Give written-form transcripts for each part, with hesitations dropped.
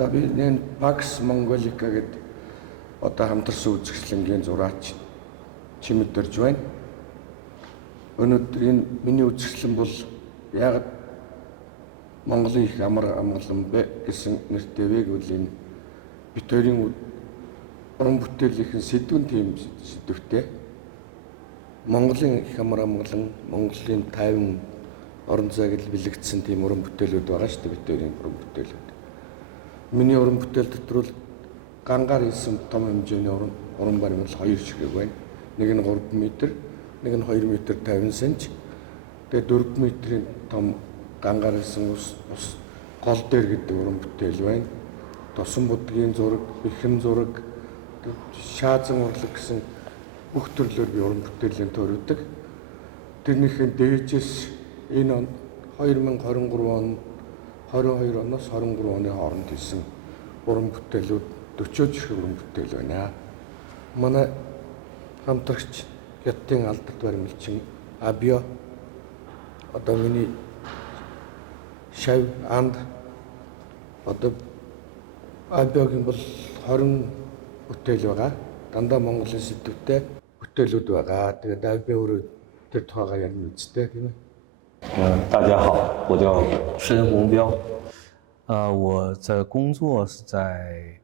За би энэ Pax Mongolica гэдэг одоо хамтарсан үзэсгэлэнгийн зураач Чимэдэрж байна. Өнөөдөр энэ миний үзэсгэлэн бол яг Монголын их амар амгалан бэ гэсэн нэртэй вэ гэвэл энэ бид хоёрын уран бүтээлийн сэдвэн тийм сэдвтэй. Монголын их амар амгалан, Монголын тайван орон зайг бэлэгдсэн тийм уран бүтээлүүд байгаа шүү дээ, бид хоёрын уран бүтээлүүд. Миний уран бүтээл дотор бол гангаар хийсэн том хэмжээний уран баримт бол хоёр ширхэг байна. Нэг нь 3 м, нэг нь 2 м 50 см. Тэгээ 4 м-ийн том гангаар хийсэн ус гол дээр гэдэг уран бүтээл байна. Тосон будгийн зураг, бэхэм зураг, шаазан урлаг гэсэн бүх төрлөөр би уран бүтээлийн төрөвдөг. Тэрнийхээ дээжээс энэ он 2023 он 22 оноос 23 оны хооронд хийсэн уран бүтээлүүд 40 жирхэг уран бүтээл байна. Манай хамтрагч Хятадын алдарт баримлчин Абио одоо миний шав анд одоо Абиогийн бол 20 бүтээл байгаа. Дандаа Монголын сэдвтэй бүтээлүүд байгаа. Тэгээд Абио өөрөө тэр тухайгаа ярина үстэй тийм ээ. 大家好，我叫申洪彪，我的工作是在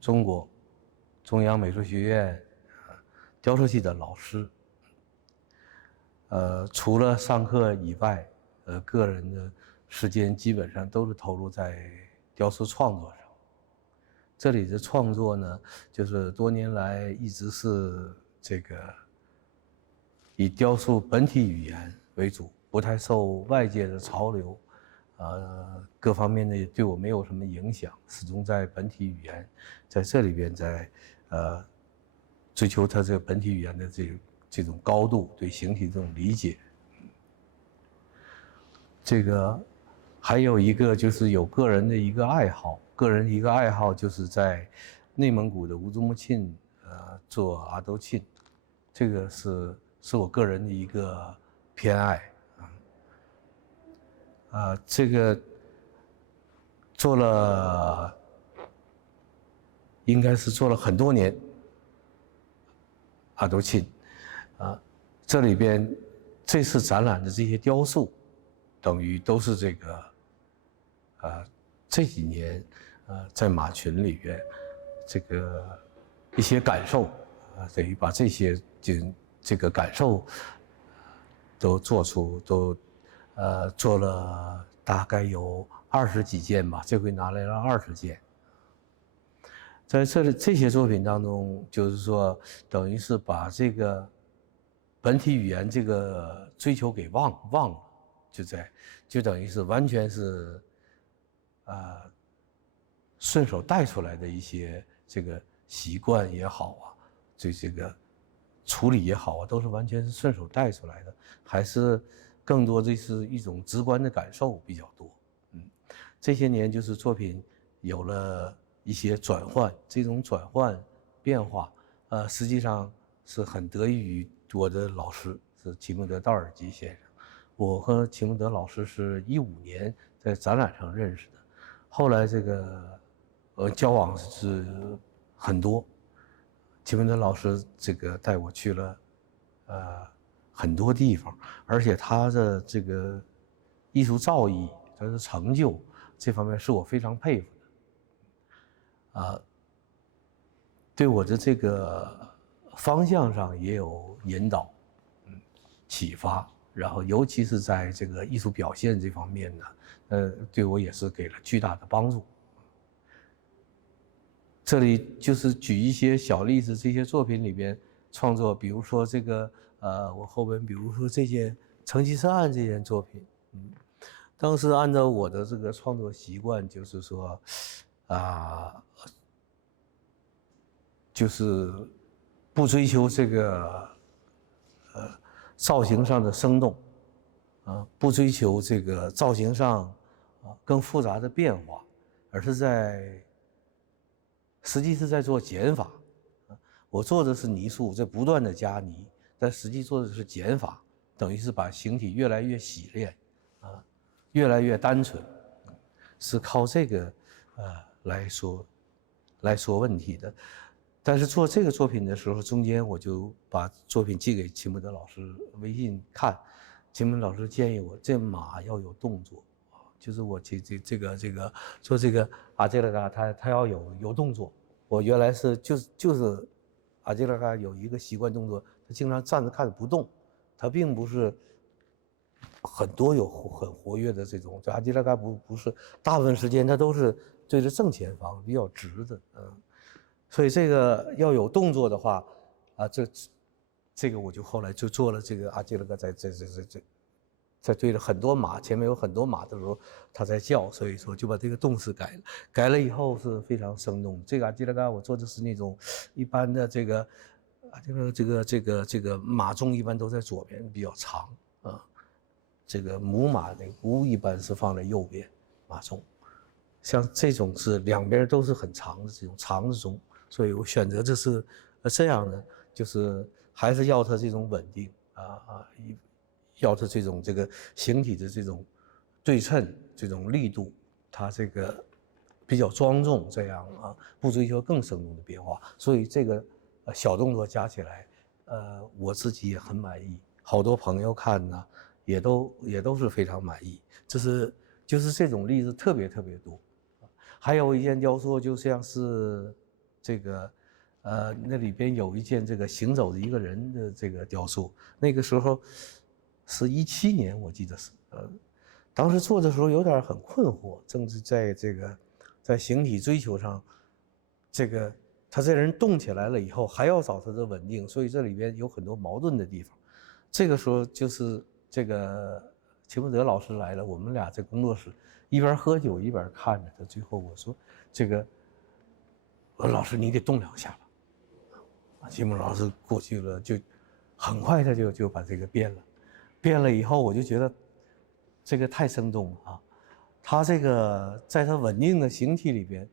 中国中央美术学院雕塑系的老师。除了上课以外，个人的时间基本上都是投入在雕塑创作上。这里的创作呢，就是多年来一直是这个以雕塑本体语言为主。 不太受外界的潮流，各方面的对我没有什么影响，始终在本体语言，在这里边在追求它这个本体语言的这种高度，对形体这种理解。这个还有一个就是有个人的一个爱好，就是在内蒙古的乌兹木沁做阿兜沁，这个是我个人的一个偏爱。 这个做了，应该是做了很多年。阿兜沁，这里边这次展览的这些雕塑，等于都是这个，这几年在马群里边，这个一些感受，等于把这些这个感受都做出都。 做了大概有20几件吧，这回拿来了20件。在这些作品当中，就是说，等于是把这个本体语言这个追求给忘了，就等于是完全是顺手带出来的一些这个习惯也好啊，对这个处理也好啊，都是完全是顺手带出来的，还是。 更多这是一种直观的感受比较多，这些年就是作品有了一些转换，这种转换变化，实际上是很得益于我的老师是齐孟德道尔基先生。我和齐孟德老师是15年在展览上认识的，后来这个交往是很多。齐孟德老师这个带我去了，很多地方，而且他的这个艺术造诣，他的成就这方面是我非常佩服的。对我的这个方向上也有引导，启发，然后尤其是在这个艺术表现这方面呢，对我也是给了巨大的帮助。这里就是举一些小例子，这些作品里边创作，比如说这个。 我后边比如说这件《成吉思汗》这件作品，当时按照我的这个创作习惯，就是说，就是不追求这个造型上的生动，不追求这个造型上更复杂的变化，而是实际是在做减法。我做的是泥塑，在不断的加泥，但实际做的是减法，等于是把形体越来越洗练，越来越单纯，是靠这个来说问题的。但是做这个作品的时候，中间我就把作品寄给秦博德老师微信看，秦博德老师建议我这马要有动作，就是我这个做这个阿杰拉嘎，他要有动作。我原来是就是阿杰拉嘎有一个习惯动作，他经常站着看着不动，他并不是很活跃的这种。这阿杰拉嘎不是大部分时间他都是对着正前方，比较直的，所以这个要有动作的话，这个我就后来就做了这个阿杰拉嘎在对着很多马，前面有很多马的时候，他在叫，所以说就把这个动词改了。改了以后是非常生动。这个阿基拉嘎我做的是那种一般的这个马鬃一般都在左边，比较长啊。这个母马那个乌一般是放在右边，马鬃。像这种是两边都是很长的这种长的鬃，所以我选择的是这样的，就是还是要它这种稳定要它这个形体的这种对称、这种力度，它这个比较庄重，这样不追求更生动的变化。所以这个小动作加起来，我自己也很满意，好多朋友看呢，也都是非常满意。就是这种例子特别多。还有一件雕塑，就像是这个那里边有一件这个行走的一个人的这个雕塑，那个时候。是17年，我记得是，当时做的时候有点很困惑，正是在形体追求上，他这人动起来了以后，还要找他的稳定，所以这里边有很多矛盾的地方。这个时候就是这个秦博德老师来了，我们俩在工作室一边喝酒一边看着他，最后我说老师你得动2下吧，秦博德老师过去了，就很快他就把这个变了以后，我就觉得这个太生动了他这个在他稳定的形体里边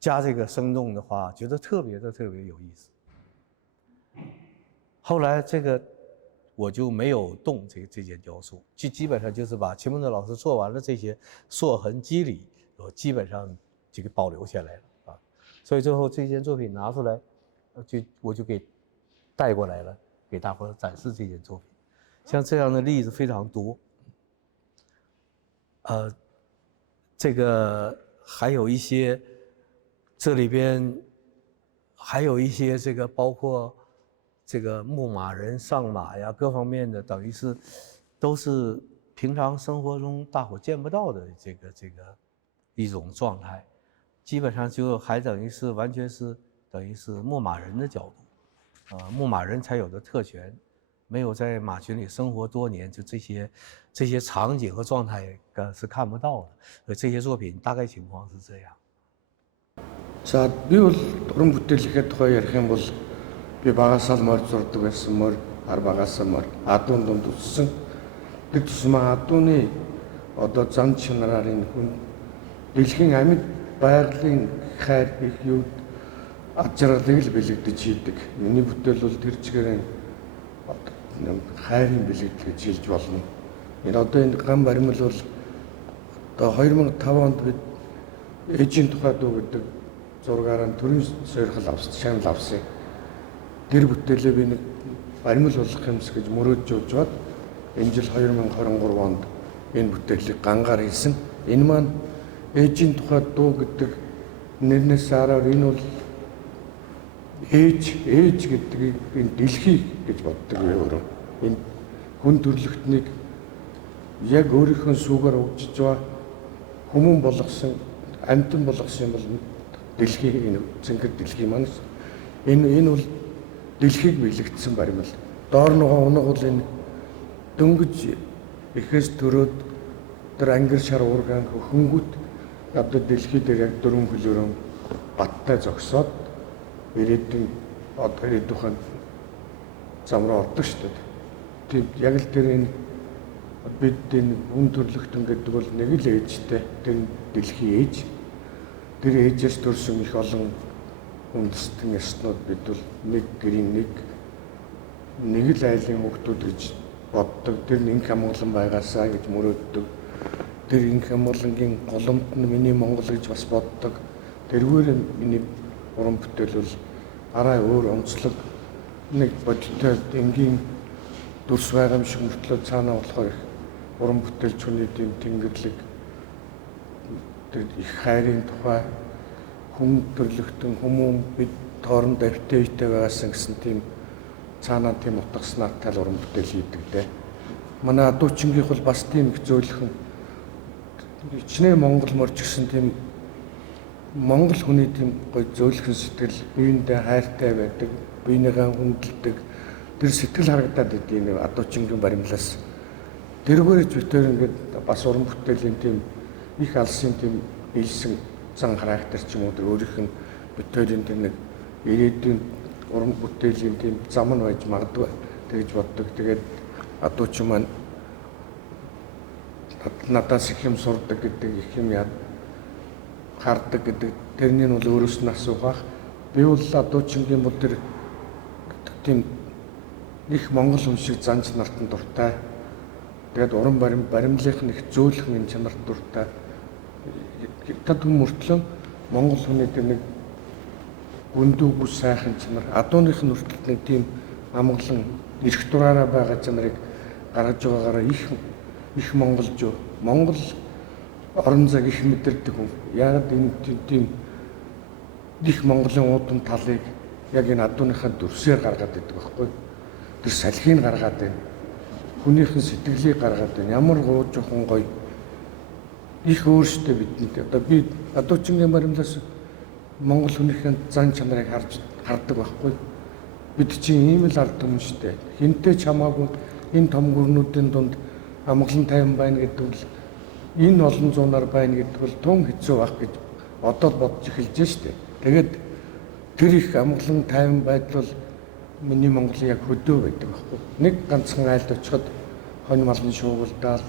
加这个生动的话，觉得特别有意思。后来这个我就没有动这件雕塑，基本上就是把秦博德老师做完了这些塑痕肌理，我基本上就给保留下来了所以最后这件作品拿出来，我就给带过来了，给大伙展示这件作品。像这样的例子非常多，这个还有一些，这里边还有一些这个包括这个牧马人上马呀，各方面的，等于是都是平常生活中大伙见不到的这个一种状态，基本上就还等于是完全是等于是牧马人的角度，牧马人才有的特权。没有在马群里生活多年，就这些场景和状态是看不到的。这些作品大概情况是这样。За би бол уран бүтээлийнхээ тухай ярих юм бол би багасаа морь зурдаг байсан, морь багасаа морь адуун дунд үссэн. Тэр тусмаа адууны одоо зам чанараар энэ хүн дэлхийн амьд байгалийн хайр их юуд ад жаргалыг л бэлэгдэж хийдэг. Миний бүтээл бол тэр чигээр хайрын бэлэгдэл гэж хэлж болно. Энэ одоо энэ гам баримл бол одоо 2005 онд бид ээжийн тухай дуу гэдэг зургаараа төрийн сойрхол шагнал авсан. Тэр бүтээлээ би нэг баримл болох юмс гэж мөрөөдж явжгаад энэ жил 2023 онд энэ бүтээлийг гангаар хийсэн. Энэ маань ээжийн тухай дуу гэдэг нэрнээс хараад энэ бол ээж гэдгийг энэ дэлхий гэж боддог өөрөө. Энэ хүн төрлөختнийг яг өөрийнхөө сүгээр угжиж байгаа хүмүүн болгосон, амьтан болгосон юм бол дэлхий энэ цэнгэр дэлхий маань. Энэ бол дэлхийг бэлэгдсэн баримл. Доор нөгөө унаг бол энэ дөнгөж эхээс төрөөд тэр ангир шар уургаан хөнгөт одоо дэлхий дээр яг 4 хөлөөрөө баттай зогсоод ирээдүйн одоо ирээд ухаан зам руу ордог шүү дээ. Тийм яг л тэр энэ бид энэ хүн төрлөختөн гэдэг бол нэг л ээжтэй тэр дэлхийн ээж. Тэр ээжээс төрсөн их олон үндэстэн ёснууд бид бол нэг гэрийн нэг л айлын хүүхдүүд гэж боддог. Тэр инх амгалан байгаасаа гэж мөрөөддөг. Тэр инх амгалангийн голомт нь миний Монгол гэж бас боддог. Тэргээр миний уран бүтээл бол арай өөр онцлог нэг бодиттой энгийн дүрс байгаа юм шиг мөртлөө цаанаа болохоор их уран бүтээлч хүний тийм тэнгэрлэг тэр их хайрын тухай хүн төрлөختөн хүмүүн бид хоорондоо өвтэй байгасан гэсэн тийм цаанаа тийм утгаснаатай уран бүтээл хийдэг дээ. Манай адуучингийнх бол бас тийм их зөөлхөн хичнээн Монгол морж гисэн тийм Монгол хүний тийм гоё зөөлхөн сэтгэл биеиндээ хайртай байдаг, биенийгээ хүндэлдэг тэр сэтгэл харагдаад идэв нэг адуучингийн баримлаас. Тэргээрч битээр ингээд бас уран бүтээлийн тийм их алсын тийм биелсэн зан характер ч юм уу тэр өөрийнх нь бүтээлийн тэр нэг ирээдүйн уран бүтээлийн тийм зам нь байж магадгүй тэгж боддог. Тэгээд адуучин маань надаас их юм сурдаг гэдэг их юм яа хардаг гэдэг тэрний нь бол өөрөөс нь асуух. Би бол адуучингийн бол тэр тийм их монгол хүн шиг занж нартанд дуртай. Тэгээд уран баримлынх нь их зөөлхөн энэ чанарт дуртай. Тэд мөртлөө монгол хүний тэр нэг гүндүүгүй сайхан чанар, адууных нь хүртэл нэг тийм амгалан эрх дураараа байгаа чанарыг гаргаж байгаагаараа их монголжуу, монгол орон зайг их мэдэрдэг хүн. Яг энэ тийм их монголын уудам талыг яг энэ адууныхаа дүрсээр гаргаад идэг байхгүй. Тэр салхийг гаргаад байна. Хүнийхэн сэтгэлийг гаргаад байна. Ямар гоо жоохон гоё их өөрсдөө биднийд одоо би адуучингийн баримлаас монгол хүнийхэн зан чанарыг хардаг байхгүй. Бид чинь ийм л ард түмэн штэ. Хинтээ ч хамаагүй энэ том гүрнүүдийн дунд амгалан тайван байна гэдэг бол энэ олон зуунаар байна гэдэг бол тун хэцүү байх гэж одоо л бодож эхэлж штэ. Тэгээд тэр их амгалан тайван байдал бол миний Монголын яг хөдөө байдаг байхгүй. Нэг ганцхан айлд очиход хонь малны шуугилдаал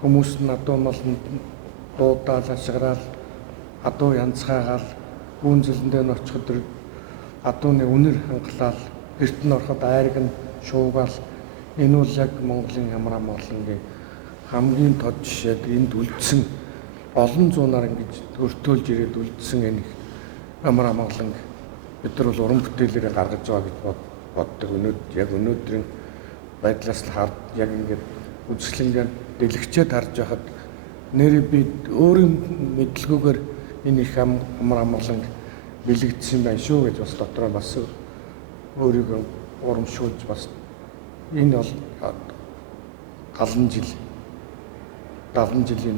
хүмүүс нь адуу малнд дуудаал ашигараал адуу янзгаагаал гүн зэлэндээ нь очиход тэр адууны үнэр хангалаал эрт нь ороход айраг нь шуугаал энэ бол яг Монголын ямар амгалангийн хамгийн тод жишээд энд үлдсэн олон зуунаар ингэж өртөөлж ирээд үлдсэн энэ ямар амгалан бид нар бол уран бүтээлээрээ гаргаж байгаа гэж боддог. Яг өнөөдрийн байдлаас л хард яг ингээд үзэсгэлэнгээр дэлгэцээд харж байхад нэрээ би өөрийн мэдлгүйгээр энэ их амар амгалан бэлэгдсэн байх шүү гэж бас дотроо бас өөрийгөө урамшуулж бас энэ бол 70 жилийн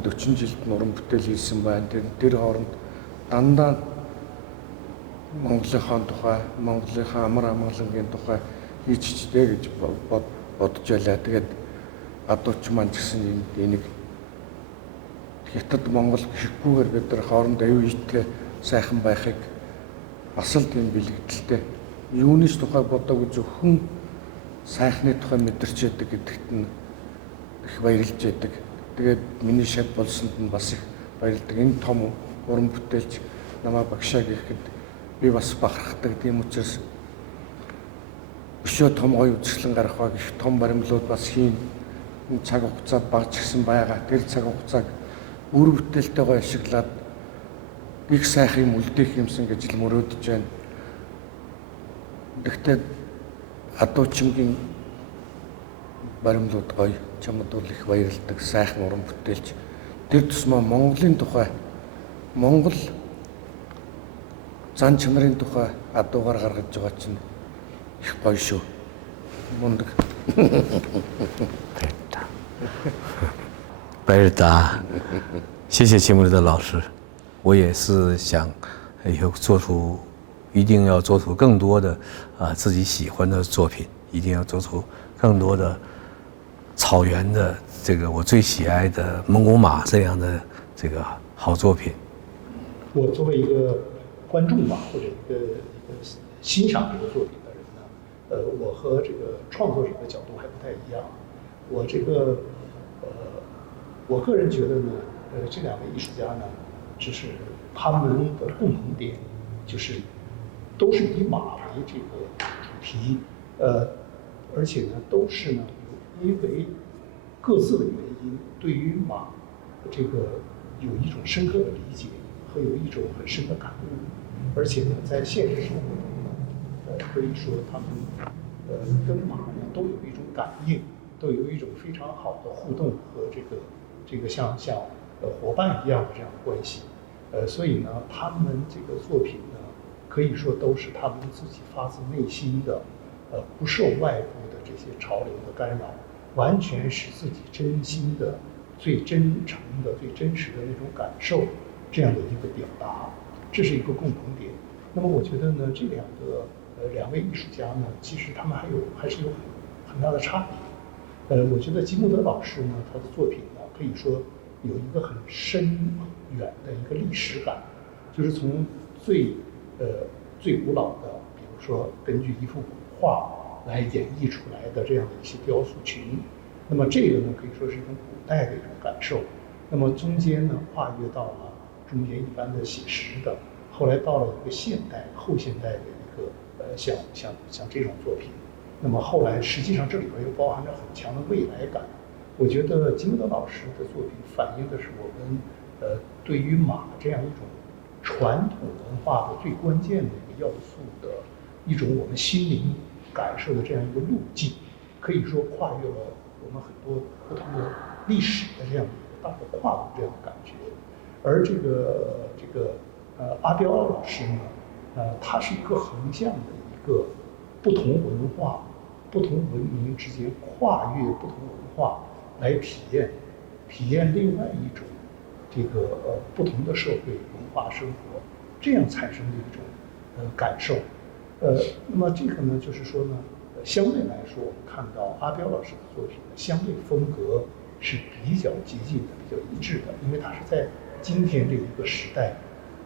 40 жилд уран бүтээл хийсэн байна. Тэр хооронд дандаа Монголынхаа тухай, Монголынхаа амар амгалангийн тухай хийчихдээ гэж бодож байлаа. Тэгээд адууч маань гэсэн энийг хятад Монгол гэхгүйгээр бид нар хоорондоо аюу ийтэй сайхан байхыг бас л тийм бэлэгдэлтэй. Юунийч тухай бодоогүй зөвхөн сайхны тухай мэдэрч яадаг гэдэгт нь их баярлж яадаг. Тэгээд миний шат болсонд нь бас их баярлдаг. Энэ том уран бүтээлч намаа багшаа гэхэд би бас бахархдаг. Тийм учраас өшөө том гоё үзэсгэлэн гарах ба гэх том баримлууд бас хийн. Энэ цаг хугацаа багж гисэн байгаа. Тэр цаг хугацааг үр бүтээлтэй гоё ашиглаад их сайхан юм үлдээх юмсан гэж л мөрөөдөж байна. Гэхдээ адуучингийн баримлууд гоё чамд бол их баярлдаг сайхан уран бүтээлч. Тэр тусмаа Монголын тухай Монгол зан чанарын тухай адуугаар гаргаж байгаа чинь их гоё шүү. Мундаг.拜尔达，谢谢秦牧的老师，我也是想以后一定要做出更多的自己喜欢的作品，一定要做出更多的草原的这个我最喜爱的蒙古马这样的这个好作品。我作为一个观众吧，或者一个欣赏这个作品的人呢，我和这个创作者的角度还不太一样。我个人觉得呢，这两位艺术家呢，就是他们的共同点，就是都是以马为这个主题，而且呢，都是呢，因为各自的原因，对于马这个有一种深刻的理解和有一种很深的感悟，而且呢，在现实生活中呢，可以说他们跟马呢都有一种感应，都有一种非常好的互动和这个像伙伴一样的这样的关系，所以呢，他们这个作品呢，可以说都是他们自己发自内心的，不受外部的这些潮流的干扰，完全是自己真心的、最真诚的、最真实的那种感受，这样的一个表达，这是一个共同点。那么我觉得呢，这两位艺术家呢，其实他们还是有很大的差别。我觉得吉姆德老师呢，他的作品呢，可以说有一个很深远的一个历史感，就是从最古老的，比如说根据一幅古画来演绎出来的这样的一些雕塑群，那么这个呢，可以说是一种古代的一种感受。那么中间呢，跨越到了中间一般的写实的，后来到了一个现代、后现代的一个像这种作品。那么后来实际上这里边又包含着很强的未来感。我觉得金德老师的作品反映的是我们对于马这样一种传统文化的最关键的一个要素的一种我们心灵感受的这样一个路径，可以说跨越了我们很多不同的历史的这样一个大的跨度这样的感觉。而这个阿彪老师呢，他是一个横向的一个不同文化、不同文明之间跨越不同文化来体验另外一种不同的社会文化生活，这样产生的一种感受。那么这个呢，就是说呢，相对来说，我们看到阿彪老师的作品呢，相对风格是比较接近的、比较一致的，因为他是在今天这一个时代，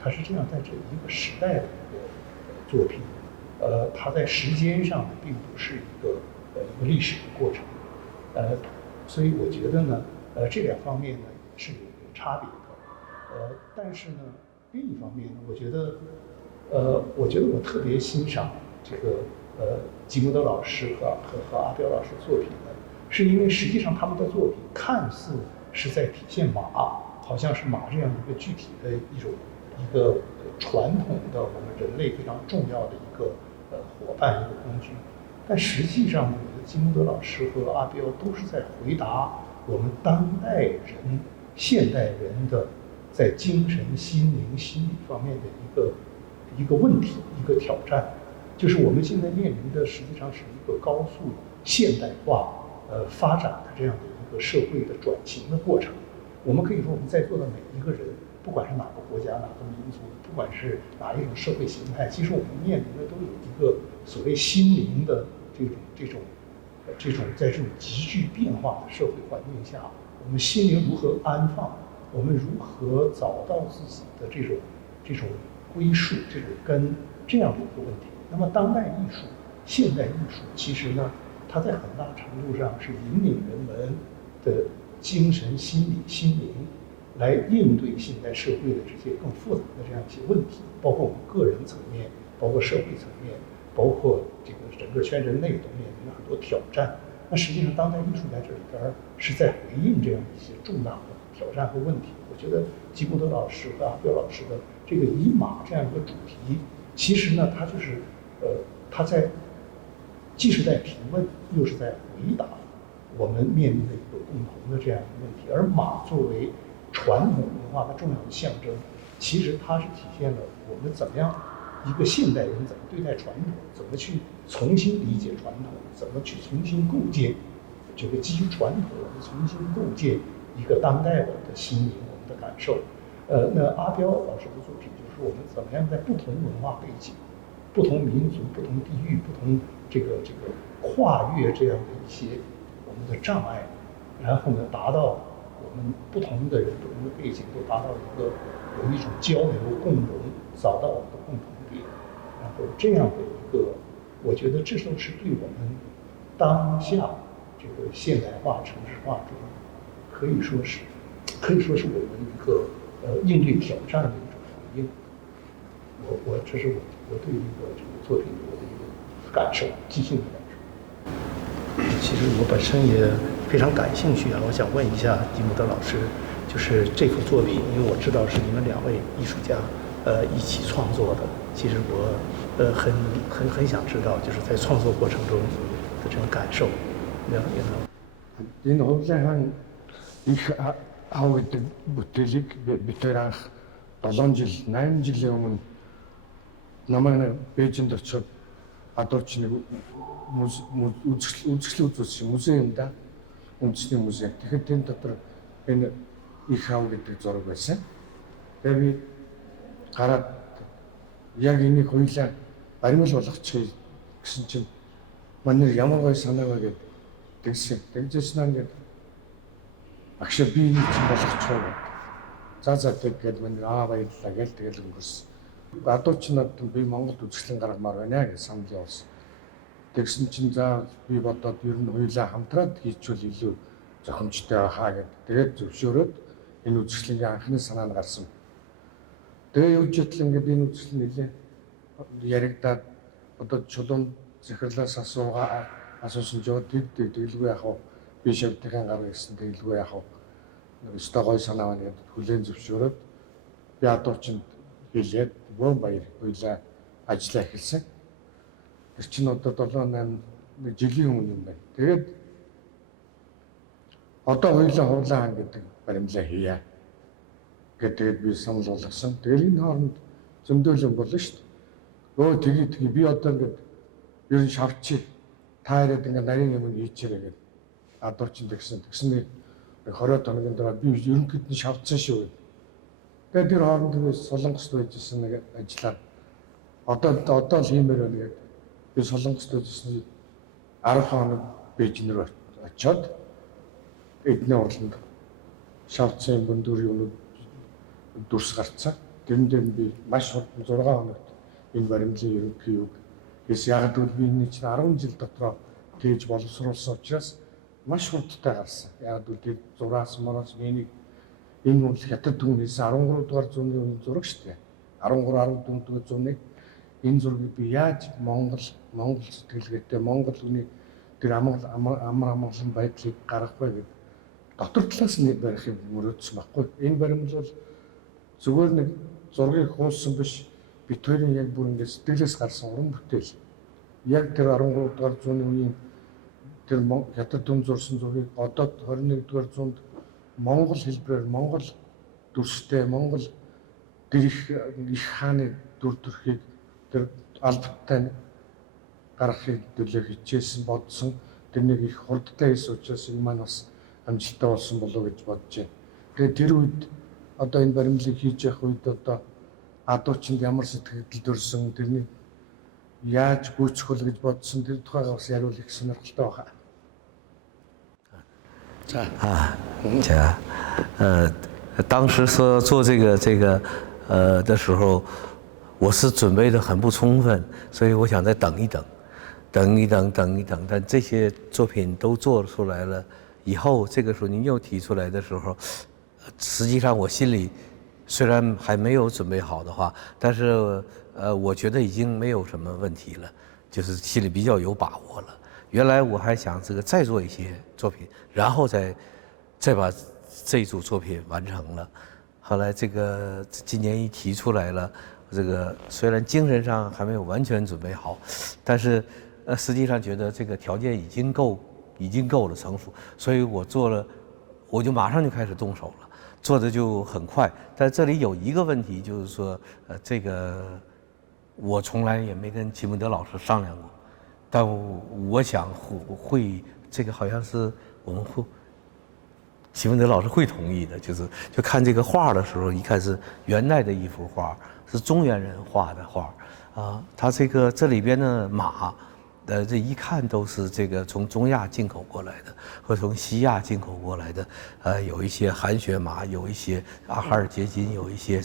他是这样在这一个时代的一个作品，它在时间上并不是一个历史的过程，所以我觉得呢，这两方面呢也是有差别的，但是呢，另一方面呢，我觉得我特别欣赏这个吉姆德老师和阿彪老师的作品呢，是因为实际上他们的作品看似是在体现马，好像是马这样一个具体的一个传统的我们人类非常重要的一个伙伴、一个工具，但实际上我觉得吉姆德老师和阿彪都是在回答我们当代人、现代人的在精神、心灵、心理方面的一个问题、一个挑战，就是我们现在面临的实际上是一个高速现代化发展的这样的一个社会的转型的过程。我们可以说，我们在座的每一个人，不管是哪个国家、哪个民族，不管是哪一种社会形态，其实我们面临的都有一个所谓心灵的这种在这种急剧变化的社会环境下，我们心灵如何安放，我们如何找到自己的这种归属、这种根，这样的一个问题。那么当代艺术、现代艺术，其实呢，它在很大程度上是引领人们的精神、心理、心灵，来应对现代社会的这些更复杂的这样一些问题，包括我们个人层面，包括社会层面，包括这个整个全人类都面临了很多挑战。那实际上，当代艺术在这里边是在回应这样一些重大的挑战和问题。我觉得吉布德老师和阿彪老师的这个以马这样一个主题，其实呢，它就是它既是在提问，又是在回答我们面临的一个共同的这样一个问题。而马作为传统文化的重要的象征，其实它是体现了我们怎么样一个现代人怎么对待传统，怎么去重新理解传统，怎么去重新构建这个基于传统，我们重新构建一个当代的心灵，我们的感受。那阿彪老师的作品就是我们怎么样在不同文化背景、不同民族、不同地域、不同这个跨越这样的一些我们的障碍，然后呢，达到我们不同的人、不同的背景都达到有一种交流、共融，找到我们的共同点，然后这样的一个，我觉得这都是对我们当下这个现代化、城市化中，可以说是我们一个应对挑战的一种回应。这是我对这个作品我的一个感受，即兴的感受。其实我本身也非常感兴趣啊，我想问一下吉姆德老师，就是这幅作品，因为我知道是你们2位艺术家一起创作的。其实我很想知道，就是在创作过程中的这种感受。Энэ хувлаахан их аав гэдэг бүтээлийг бид хоёр анх 7 жил, 8 жилийн өмнө намайг Бээжинд очиод адуурчныг үзэсгэлэн үзүүлсэн музей юм да. Үндэсний музей. Тэгэхээр тэнд дотор энэ их аав гэдэг зураг байсан. Тэгээ би гараад яг энийг хоёулаа баримл болгочихъя гэсэн чинь манай ямар гоё санаа вэ гэдэг тэгсэн. Тэгжсэн ингээд багш би энэ чинь болгочихоо гэдэг. За тэгээд манай баярлалаа гээл тэгэл өнгөрсөн. Адуучнууд би Монголд үзэсгэлэн гаргамаар байна гэж санал явуулсан. Тэгсэн чинь за би бодоод ер нь хоёулаа хамтраад хийчихвэл илүү зохимжтой байхаа гэдэг. Тэгээд зөвшөөрөөд энэ үзэсгэлэнгийн анхны санаа нь гарсан. Тэгээ явж идэл ингээд энэ үзэсгэлэн нэлээ яригдаад одоо чулуун захирлаас асуусан ч тэгэлгүй яах вэ? Би шавтахын гарга гэсэн тэгэлгүй яах вэ? Өстой гой санаа байна гэдэг хүлээн зөвшөөрөөд би адуучинд хэлээд бөөн баяр хоёлаа ажиллаа эхэлсэн. Тэр чинь одоо 7-8 жилийн өмнө юм байна. Тэгээд одоо хоёлаа хуулаа гэдэг баримлаа хийя гэдэг би санал болгосон. Тэгэл энэ хооронд зөндөлөн болно шүү дээ. Тэгээ би одоо ингээд ер нь шавчи та яриад ингээд нарийн юм хийчихэрэй гэдэг адуучинд тэгсэн 20 хоногийн дараа би ерөнхийд нь шавцсан шүү гэдэг. Тэгээд тэр хооронд Солонгост байжсэн нэг ажиллаад одоо л хиймээр байна гэдэг. Би Солонгост байжсэн 10 хоног Бээжин рүү очиод эдний урланд шавцсан бөндөр юмнууд дүрс гарцсан. Тэрэн дээр би маш хурдан 6 хоногт энэ баримлын ерөнхий үг. Гэс яг л би энэ чинь 10 жил дотроо тэгж боловсруулсан учраас маш хурдтай гарсан. Яг л тэр зураас моноос энийг энэ үйл хятад түн хийсэн 13 дугаар зууны зураг шүү дээ. 13 14 дугаар зууны энэ зургийг би яаж Монгол сэтгэлгээтэй Монгол хүний тэр амар амгалан байдлыг гаргах вэ гэдэг дотор талаас нь барих юм мөрөөдсөн байхгүй. Энэ баримл бол зүгээр нэг зургийг хуулсан биш. Бид хоёрын яг бүр ингэ сэтгэлээс гарсан уран бүтээл. Яг тэр 13 дугаар зууны үеийн тэр хятад түн зурсан зургийг одоо 21 дугаар зуунд монгол хэлбэрээр монгол дүрстэй монгол тэр их хааны дүр төрхийг тэр албаттай гаргахыг төлөө хичээсэн бодсон. Тэрнийг их хурдтай хийсэн учраас энэ маань бас амжилттай болсон болов гэж бодож байна. Тэгээд тэр үед одоо энэ баримлыг хийж явах үед одоо адуучинд ямар сэтгэл төрсөн тэрний яаж гүйцэх вэ гэж бодсон тэр тухайг бас яриул их сонирхолтой байна. 当时说做这个的时候，我是准备的很不充分，所以我想再等一等。但这些作品都做出来了以后，这个时候您又提出来的时候，实际上我心里虽然还没有准备好的话，但是我觉得已经没有什么问题了，就是心里比较有把握了。原来我还想再做一些作品，然后再把这一组作品完成了。后来今年一提出来了，虽然精神上还没有完全准备好，但是实际上觉得这个条件已经够了成熟，所以我就马上就开始动手了，做的就很快。但这里有一个问题，就是说我从来也没跟齐梦德老师商量过。但我想会这个好像是我们齐梦德老师会同意的，就看这个画的时候，一看是元代的一幅画，是中原人画的画啊。他这里边的马，这一看都是从中亚进口过来的，或从西亚进口过来的，有一些汗血马，有一些阿哈尔捷金，有一些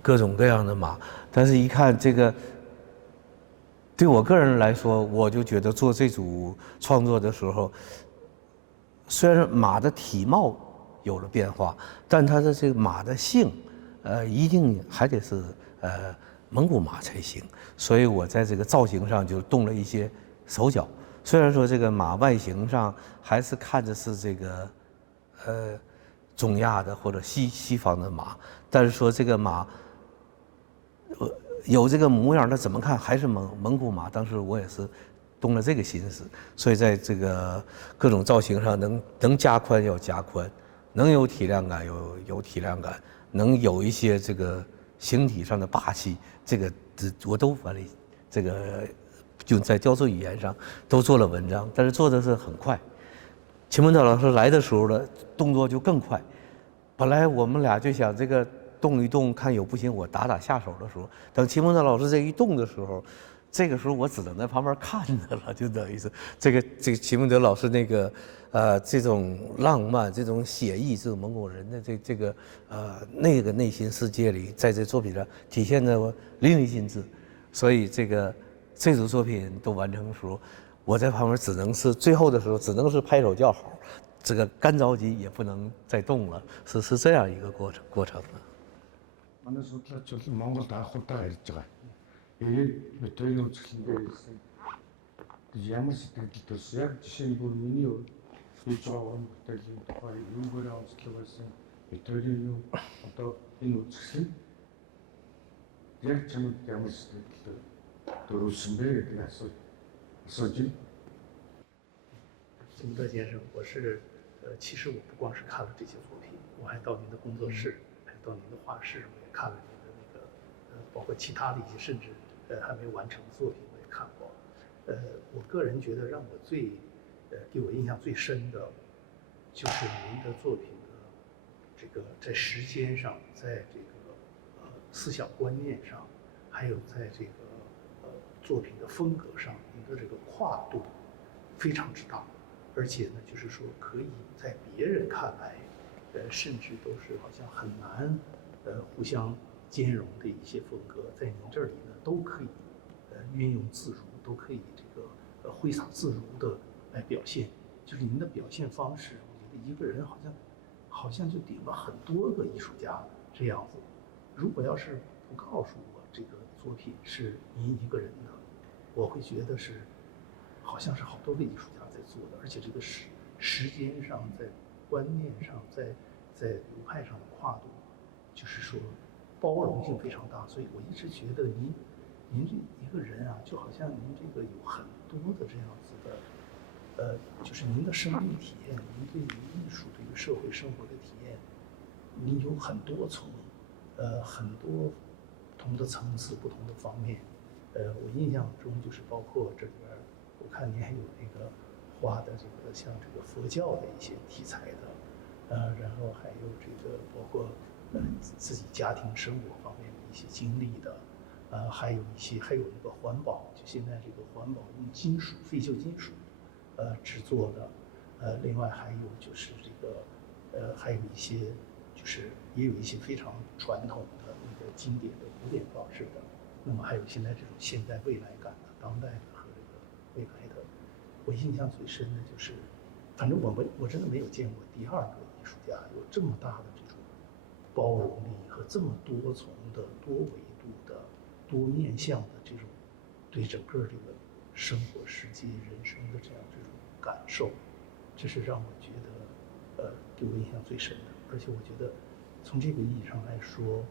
各种各样的马，但是一看对我个人来说，我就觉得做这组创作的时候，虽然马的体貌有了变化，但它的这个马的性，一定还得是蒙古马才行。所以我在这个造型上就动了一些手脚。虽然说这个马外形上还是看着是这个中亚的或者西方的马，但是说这个马，有这个模样，它怎么看还是蒙古马。当时我也是动了这个心思，所以在这个各种造型上能加宽要加宽，能有体量感有体量感，能有一些这个形体上的霸气，这个我都完了，这个就在雕塑语言上都做了文章，但是做的是很快。秦文涛老师来的时候呢，动作就更快。本来我们俩就想这个动一动，看有不行我打下手的时候，等秦文涛老师这一动的时候，这个时候我只能在旁边看着了，就等于是这个秦文德老师那个这种浪漫、这种写意、这种蒙古人的这个那个内心世界里，在这作品上体现的淋漓尽致。所以这组作品都完成的时候，我在旁边只能是最后的时候只能是拍手叫好，这个干着急也不能再动了，是这样一个过程的。манай судлаач бол Монголд анхудаа ирж байгаа. Тэгээд метрийн үзэсгэлэнээр ирсэн. Ямар сэтгэлд төрсөн? Яг жишээ нь бүр миний хийж байгаа уран бүтээлийн тухай юугаараа онцлог байсан? Метрийн юу одоо энэ үзэсгэлэн яг чамд ямар сэтгэлд төрүүлсэн бэ гэдэг асууж байна. 秦德先生，其实我不光是看了这些作品，我还到您的工作室，还到您的画室，我也看了您的那个包括其他的一些甚至还没完成的作品我也看过。我个人觉得让我给我印象最深的，就是您的作品的这个在时间上，在这个思想观念上，还有在这个作品的风格上，您的这个跨度非常之大。而且呢，就是说可以在别人看来，甚至都是好像很难，互相兼容的一些风格，在您这里呢都可以，运用自如，都可以这个挥洒自如的来表现。就是您的表现方式，我觉得一个人好像就顶了很多个艺术家这样子。如果要是不告诉我这个作品是您一个人的，我会觉得是好像是好多个艺术家在做的，而且这个时间上，在观念上，在流派上的跨度，就是说包容性非常大。所以我一直觉得您这一个人啊，就好像您这个有很多的这样子的，就是您的生命体验，您对于艺术、对于社会生活的体验，您有很多从很多不同的层次、不同的方面。我印象中就是包括这里边，我看您还有那个画的这个像这个佛教的一些题材的，然后还有这个包括自己家庭生活方面的一些经历的，还有那个环保，就现在这个环保用金属废旧金属制作的，另外还有就是这个还有一些就是也有一些非常传统的那个经典的古典方式的。那么还有现在这种现代未来感的、当代的和这个未来的，我印象最深的就是，反正我真的没有见过第二个艺术家有这么大的这种包容力和这么多重的、多维度的、多面向的这种对整个这个生活世界、人生的这样这种感受，这是让我觉得给我印象最深的。而且我觉得从这个意义上来说，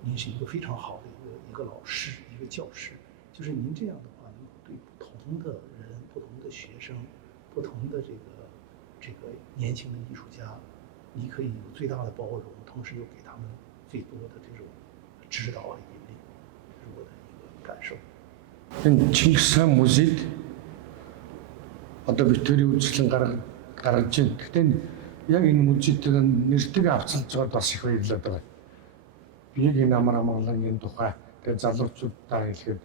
您是一个非常好的一个老师，一个教师。就是您这样的话，能够对不同的人、不同的学生、不同的这个年轻的艺术家，你可以有最大的包容，同时又给他们最多的这种指导和引领，这是我的一个感受。Чингис хаан музейд одоо Викторийн үзэсгэлэн гаргаж байна. Гэхдээ яг энэ музейтэй нэртэйг авчилж байгаад бас их баярлаад байгаа. Биеийг энэ амар амгалангийн тухай тэгээ залуучуудаа хэлэхэд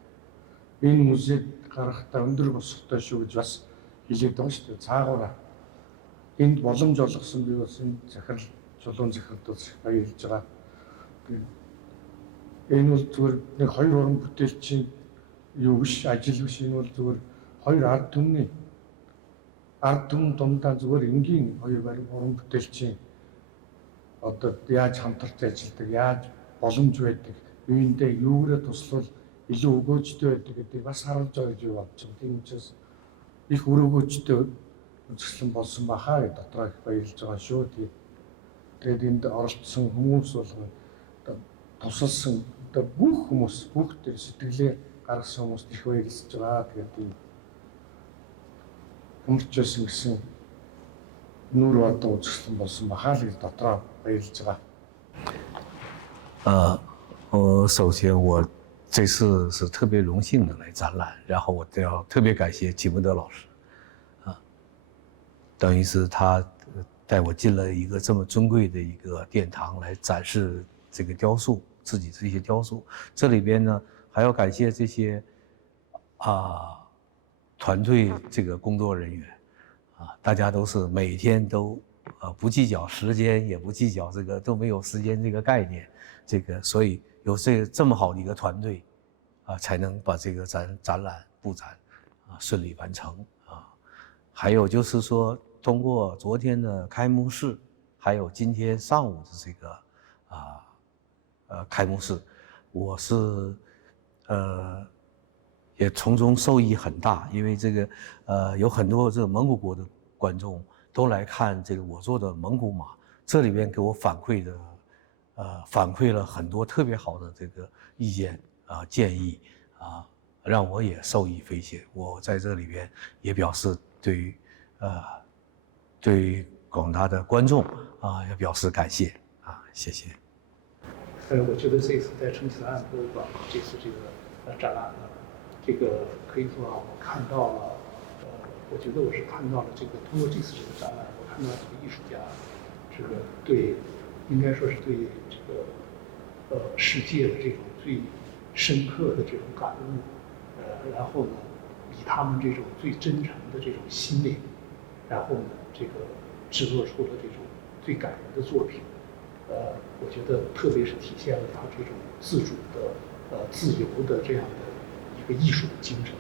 энэ музейд гаргахдаа өндөр босготой шүү гэж бас хэлээд байгаа шүү дээ. Цаагаараа энд боломж олгосон би бас энэ захирал чулуун захиралд бас баярлж байгаа. Энэ бол зүгээр нэг хоёр уран бүтээлчийн юу биш ажил биш энэ бол зүгээр хоёр ард түмний дундаа зүгээр энгийн хоёр барь уран бүтээлчийн одоо яаж хамтарч ажилладаг, яаж боломж байдаг, биеиндээ юугаараа туслал илүү өгөөжтэй байдаг гэдгийг бас харуулж байгаа гэж би бодож байна. Тийм учраас их өрөөгөөжтэй үзэсгэлэн болсон бахаа гэж дотроо их баярлж байгаа шүү. Тэгээд энд оролцсон хүмүүс болгон тусалсан одоо бүх хүмүүс бүх төр сэтгэлээ гаргасан хүмүүст их баярлж байгаа. Тэгээд ийм өмөрч байсан гэсэн нүүр бадан үзэсгэлэн болсон бахаа л гэж дотроо баярлж байгаа.首先我这次是特别荣幸的来展览，然后我要特别感谢季慕德老师，等于是他带我进了一个这么尊贵的一个殿堂来展示这个雕塑，自己这些雕塑。这里边呢还要感谢这些团队这个工作人员大家都是每天都不计较时间，也不计较这个都没有时间这个概念，所以有这么好的一个团队才能把这个展览布展顺利完成还有就是说，通过昨天的开幕式，还有今天上午的这个开幕式，我是也从中受益很大，因为这个有很多这个蒙古国的观众都来看这个我做的蒙古马，这里边给我反馈了很多特别好的这个意见建议让我也受益匪浅。我在这里边也表示对广大的观众也表示感谢谢谢。我觉得这次在成吉思汗博物馆这次这个展览呢，这个可以说我看到了，我觉得我是看到了这个通过这次这个展览，我看到这个艺术家这个对应该说是对这个世界的这种最深刻的这种感悟，然后呢，以他们这种最真诚的这种心灵，然后呢，这个制作出了这种最感人的作品。我觉得特别是体现了他这种自主的、自由的这样的一个艺术的精神，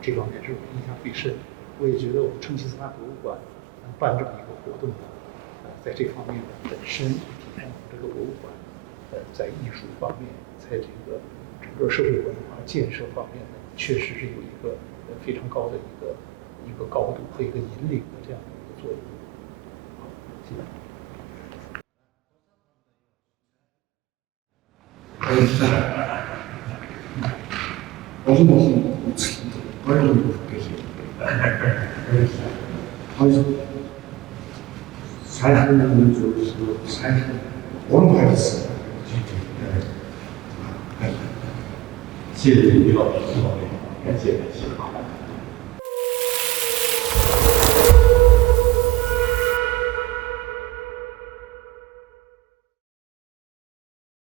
这方面是我印象最深。我也觉得我们成吉思汗博物馆能办这么一个活动呢，在这方面本身体现我们这个博物馆，在艺术方面，在这个整个社会文化建设方面呢，确实是有一个非常高的一个高度和一个引领的这样的一个作用。好，谢谢。олон үзэлтэнд гоё бүтээл. Хоёр сайхан юм зөвлөсөн, сайхан уран хайрлсан.谢谢李老师，感谢感谢。